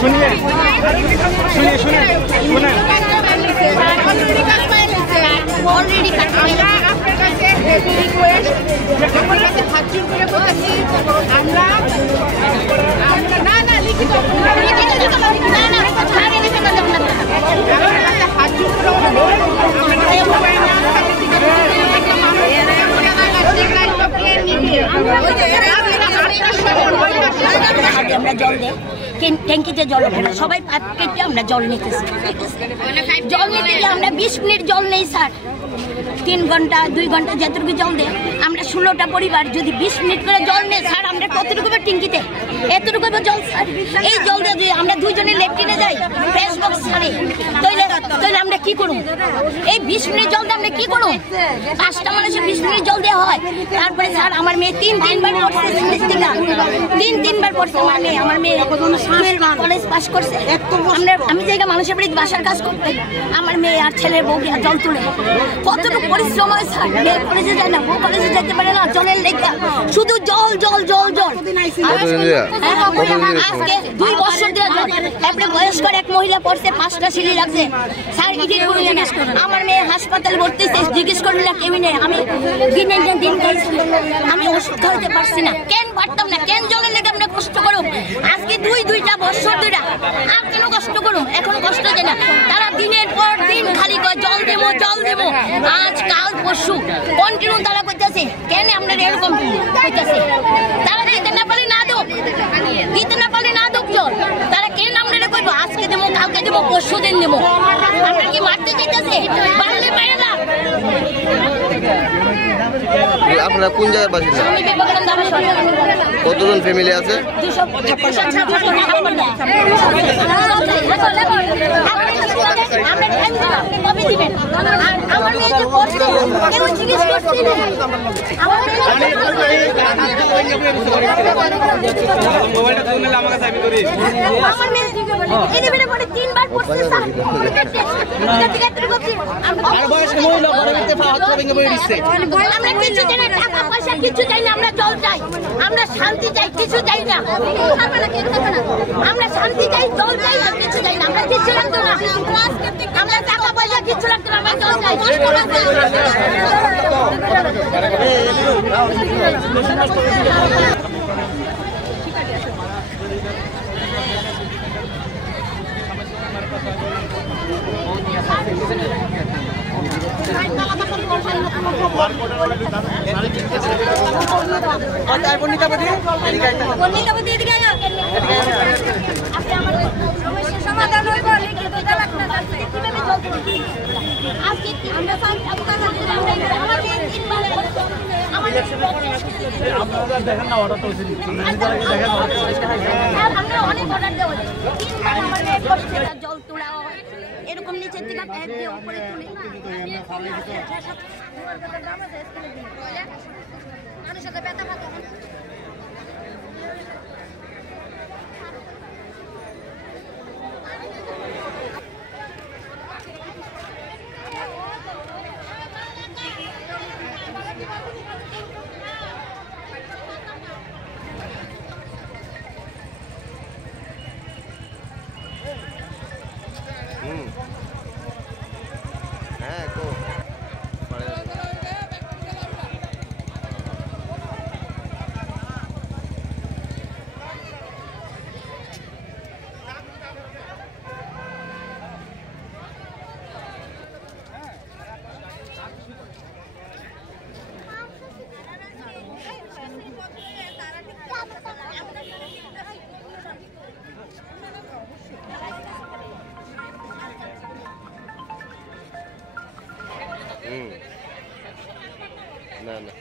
শুনিয়ে শুনিয়ে শুনে শুনে অলরেডি আপনার কাছে রিকোয়েস্ট আমার কাছে হাত জোর করে বলছি আমরা না না লিখিত না না আগে লিখে করলে আমার কাছে হাত জোর আমরা জল দেই ট্যাঙ্কিতে জল ওঠে না সবাই পাইপ কেটে আমরা জল নিতেছি জল নিতে গিয়ে আমরা 20 মিনিট জল নেই স্যার 3 ঘন্টা 2 ঘন্টা যতটুকু জল দেয় আমরা 16টা পরিবার যদি 20 মিনিট করে জল নেই স্যার আমরা কতটুকু ট্যাঙ্কিতে এতটুকু জল স্যার এই জল দিয়ে যদি আমরা দুইজনে লেট্রিনে যাই ফ্রেশ বক্স ছাড়ে তাহলে আমরা কি করব এই 20 মিনিট জল দিয়ে আমরা কি করব 5টা মানুষের 20 মিনিট জল দেওয়া হয় তারপরে স্যার আমার মেয়ে 3 বার পড়ছে সিস্টেমটা 3 বার পড়ছে আমার মেয়ে কলেজ পাস করছে আমি জায়গা মানুষের বাড়িতে বাসার কাজ করতে আমার মেয়ে আর ছেলের বউকে জল তুলে কতটুকু পরিশ্রম হয় স্যার মেয়ে কলেজে যায় না বউ কলেজে যেতে পারে না জলের লেখা শুধু জল জল জল জল আজকে 2 বছর ধরে তারপরে বয়স্কর এক মহিলা পড়ছে 5টা সিলি লাগছে স্যার ইডিট করে জানিস আমার মেয়ে হাসপাতালে ভর্তি জিজ্ঞেস করল না কেউ নেই আমি দিন খাইছি আমি ওষুধ খাওয়াতে পারছি না কেন পারতাম না কেন জলের লেগে আমরা কষ্ট করব আজকে 2টা বছর ধরে আর কেন কষ্ট করব এখন কষ্ট যায় না তারা দিনের পর দিন খালি কয় জল দেবো আজ কাল পরশু কন্টিনিউ তারা করতেছে কেন আমরা এরকম করতেছে তারা দিতে না পারলে না দেব জল তারা কেন আমরা কইবো আজকে দেবো কালকে দেবো পরশু দিন দেবো আমরা কি মারতে চাইতেছে পারলে মেরে না আপনারা কোন জায়গার বাসিন্দা কতজন ফ্যামিলি আছে আমরা কিছু চাই না টাকা পয়সা কিছু চাই না আমরা জল চাই আমরা শান্তি চাই কিছু চাই না আমরা শান্তি চাই জল চাই না কিছু চাই না আমরা কিছু লাগতো না আমরা টাকা পয়সা কিছু লাগতো না আমরা জল চাই দেখেন না অর্ডার তো জল তোলা হয় এরকম নিচের দিকে উপরে তুলে মানুষের সাথে ব্যথা পাতো হ্যাঁ তো না না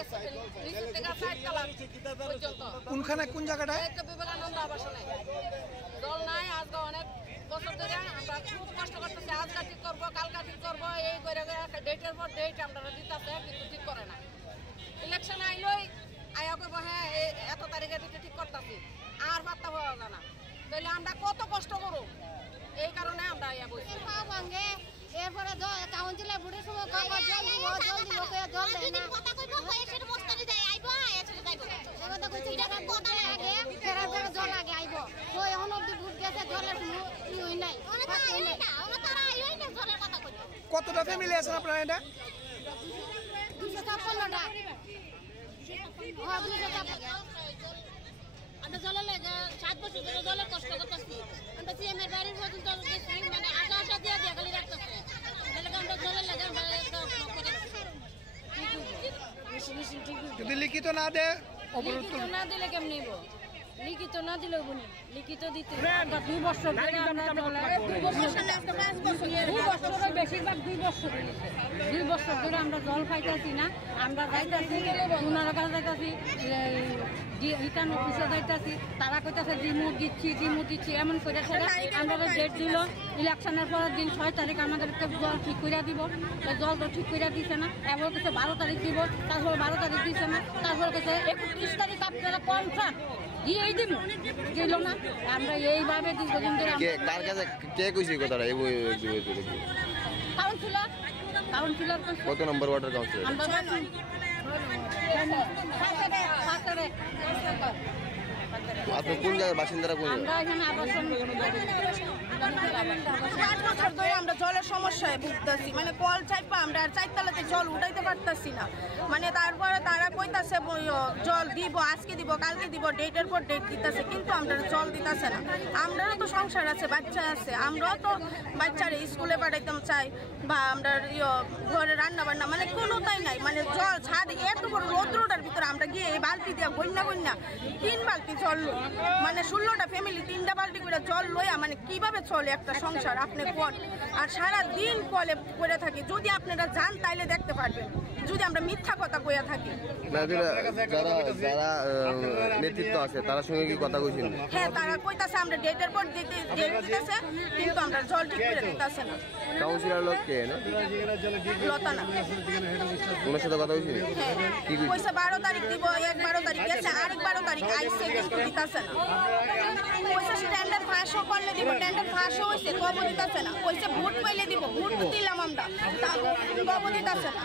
গেছে নিচের থেকে 4 তলা পর্যন্ত। কোনখানে কোন জায়গাটায়? এই তো বিবেকানন্দ আবাসনে জল নাই। আজকে অনেক বছর ধরে আমরা খুব কষ্ট করতেছি। আজকে ঠিক করবো, কালকা ঠিক করবো, এই করে ডেটের পর ডেট আমরা দিতেছে, কিন্তু ঠিক করে না। ইলেকশন আইলই আয়া করবো হ্যাঁ এত তারিখের ভিতরে ঠিক করতেছি, আর পাত্তা পাওয়া যায় না। তাহলে আমরা কত কষ্ট করব, এই কারণে আমরা ইয়া বলছি। এরপরে কাউন্সিলে ভোটের সময় জল দিব জল দেয় না। কথা কইব এসের মস্তানি দেয় আইবো এসের যাইবো। এবারে কইছি টাকা কথা আগে ফেরা ফেরা জল আগে আইবো। তো এখন অবধি ভোট গেছে জলের কোনো ই হই নাই। ওনা তো আইই না, ওনা তো আইই না জলের কথা কই। কতটা ফ্যামিলি আছেন আপনারা এটা? 256টা। হ্যাঁ 256। আমরা জলের লাগে 7 বছর ধরে জলের কষ্ট করতেছি। আমরা সিএমের বাড়ির পর্যন্ত গেছি, মানে আশা দিয়ে খালি রাখতেছে। আমরা জলের লাগে আমরা যদি লিখিত না দেয় লিখিত না দিলে কেমন নিব? লিখিত না দিলেও বলি লিখিত দিতে 2 বছর ধরে আমরা বেশিরভাগ 2 বছর 2 বছর ধরে আমরা জল পাইতেছি না। আমরা যাইতেছি ওনারা কাছে যাইতেছি, রিটার্ন অফিসে যাইতেছি, তারা কইতেছে ডিমুট দিচ্ছি এমন করে আমরা ডেট দিল ইলেকশনের পরের দিন 6 তারিখ আমাদেরকে জল ঠিক করে দিব। জল তো ঠিক করে দিচ্ছে না। এবার কাছে 12 তারিখ দিব, তারপর 12 তারিখ দিচ্ছে না, তারপর কাছে 31 তারিখ আপনারা কনফার্ম দিয়েই দিব, দিল না। আমরা এইভাবে দীর্ঘদিন ধরে কার কাছে কে কইছে কথাটা? এই কাউন্সিলর কত নম্বর ওয়ার্ডের কাউন্সিলর? আমরা আপনি কোন জায়গার বাসিন্দারা? কোন আমরা এখানে আবাসন 5 বছর ধরে আমরা জলের সমস্যায় ভুগতেছি। মানে কল চাইপা আমরা আর 4 তলাতে জল উঠাইতে পারতাছি না। মানে তারপরে তারা কইতাছে জল দিব, আজকে দিব, কালকে দিব, ডেটের পর ডেট দিতেছে, কিন্তু আমরা জল দিতেছে না। আমরাও তো সংসার আছে, বাচ্চা আছে, আমরাও তো বাচ্চারা স্কুলে পাঠাইতাম চাই, বা আমরা ঘরে রান্না বান্না, মানে কোনোটাই নাই। মানে জল ছাদ এত বড় রৌদ্রটার ভিতরে আমরা গিয়ে এই বালতি দিয়ে গন্যা 3 বালতি জল লই, মানে 16টা ফ্যামিলি 3টা বালতি করে জল লইয়া মানে কিভাবে চলে একটা সংসার আপনি কোন? আর সারা দিন কলে পড়ে থাকি। যদি আপনারা যান তাইলে দেখতে পারবেন, যদি আমরা মিথ্যা কথা কইয়া থাকি। যারা নেতৃত্ব আছে তার সঙ্গে কি কথা কইছেন? হ্যাঁ, তারা কইতাছে আমরা ডেটের পর দিতেছে, কিন্তু আমরা জল ঠিক করে দিতেছে না। কাউন্সিলর লোক কে না? লতানা। ওনার সাথে কথা হয়েছে? কি কইছে 12 তারিখ দিব, 12 তারিখ গেছে, আরেক 12 তারিখ আইছে, কিন্তু দিতেছে না। কইছে স্ট্যান্ডার্ড ফাঁসও করলে দিব, স্ট্যান্ডার্ড ফাঁসও হয়েছে, তবু দিতেছে না। কইছে ভোট পাইলে দিব, ভোট দিলাম আমরা, তবু দিতেছে না।